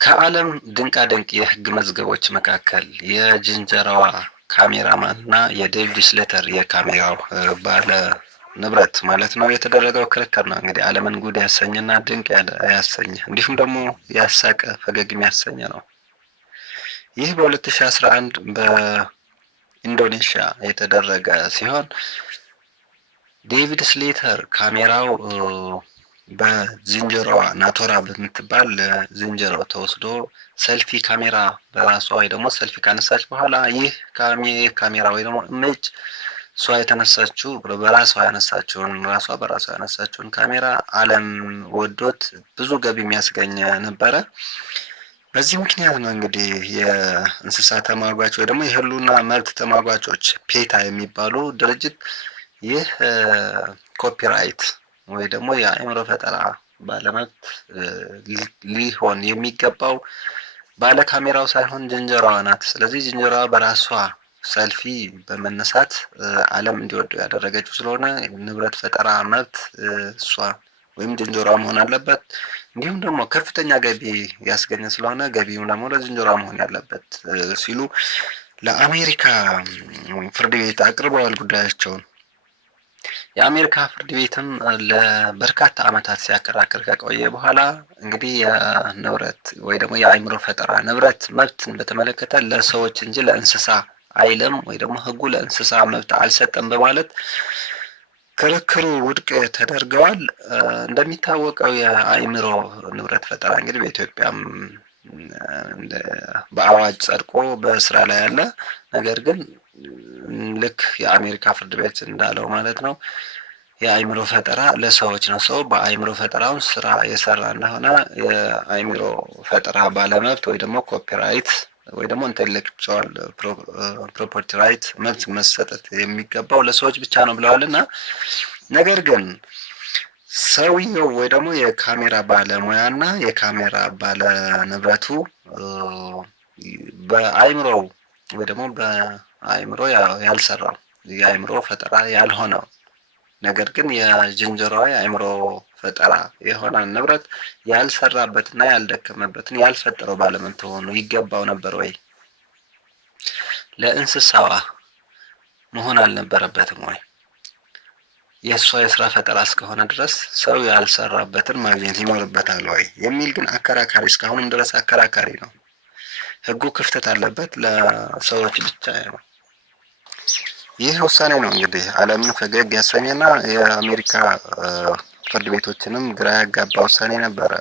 ከዓለም ድንቃድንቅ የህግ መዝገቦች መካከል የዝንጀሮዋ ካሜራማን እና የዴቪድ ስሌተር የካሜራው ባለ ንብረት ማለት ነው የተደረገው ክርክር ነው። እንግዲህ ዓለምን ጉድ ያሰኘና ድንቅ ያሰኘ እንዲሁም ደግሞ ያሳቀ ፈገግ የሚያሰኘ ነው። ይህ በ2011 በኢንዶኔሽያ የተደረገ ሲሆን ዴቪድ ስሌተር ካሜራው በዝንጀሮዋ ናቶራ በምትባል ዝንጀሮ ተወስዶ ሰልፊ ካሜራ በራሷ ወይ ደግሞ ሰልፊ ካነሳች በኋላ ይህ ካሜራ ወይ ደግሞ ኢሜጅ እሷ የተነሳችው በራሷ ያነሳችውን ካሜራ ዓለም ወዶት ብዙ ገቢ የሚያስገኝ ነበረ። በዚህ ምክንያት ነው እንግዲህ የእንስሳ ተሟጋች ወይ ደግሞ የህልውና መብት ተሟጋቾች ፔታ የሚባሉ ድርጅት ይህ ኮፒራይት ወይ ደግሞ የአእምሮ ፈጠራ ባለመብት ሊሆን የሚገባው ባለ ካሜራው ሳይሆን ዝንጀሮዋ ናት። ስለዚህ ዝንጀሮዋ በራሷ ሰልፊ በመነሳት ዓለም እንዲወደው ያደረገችው ስለሆነ ንብረት ፈጠራ መብት እሷ ወይም ዝንጀሮዋ መሆን አለበት። እንዲሁም ደግሞ ከፍተኛ ገቢ ያስገኘ ስለሆነ ገቢው ደግሞ ለዝንጀሮዋ መሆን ያለበት ሲሉ ለአሜሪካ ፍርድ ቤት አቅርበዋል ጉዳያቸውን። የአሜሪካ ፍርድ ቤትም ለበርካታ ዓመታት ሲያከራክር ከቆየ በኋላ እንግዲህ የንብረት ወይ ደግሞ የአእምሮ ፈጠራ ንብረት መብትን በተመለከተ ለሰዎች እንጂ ለእንስሳ አይልም ወይ ደግሞ ህጉ ለእንስሳ መብት አልሰጠም በማለት ክርክሩ ውድቅ ተደርገዋል። እንደሚታወቀው የአእምሮ ንብረት ፈጠራ እንግዲህ በኢትዮጵያም በአዋጅ ጸድቆ በስራ ላይ ያለ ነገር ግን ልክ የአሜሪካ ፍርድ ቤት እንዳለው ማለት ነው የአእምሮ ፈጠራ ለሰዎች ነው። ሰው በአእምሮ ፈጠራውን ስራ የሰራ እንደሆነ የአእምሮ ፈጠራ ባለመብት ወይ ደግሞ ኮፒራይት ወይ ደግሞ ኢንተሌክቹዋል ፕሮፐርቲ ራይት መብት መሰጠት የሚገባው ለሰዎች ብቻ ነው ብለዋልና ነገር ግን ሰውየው ወይ ደግሞ የካሜራ ባለሙያና የካሜራ ባለ ንብረቱ በአእምሮው ወይ ደግሞ በአእምሮ ያልሰራው የአእምሮ ፈጠራ ያልሆነው ነገር ግን የዝንጀሮዋ የአእምሮ ፈጠራ የሆነ ንብረት ያልሰራበትና ያልደከመበትን ያልፈጠረው ባለመብት ሆኖ ይገባው ነበር ወይ? ለእንስሳዋ መሆን አልነበረበትም ወይ? የእሷ የስራ ፈጠራ እስከሆነ ድረስ ሰው ያልሰራበትን ማግኘት ይኖርበታል ወይ የሚል ግን አከራካሪ እስካሁንም ድረስ አከራካሪ ነው። ህጉ ክፍተት አለበት፣ ለሰዎች ብቻ ነው። ይህ ውሳኔ ነው እንግዲህ ዓለምን ፈገግ ያሰኘና የአሜሪካ ፍርድ ቤቶችንም ግራ ያጋባ ውሳኔ ነበረ።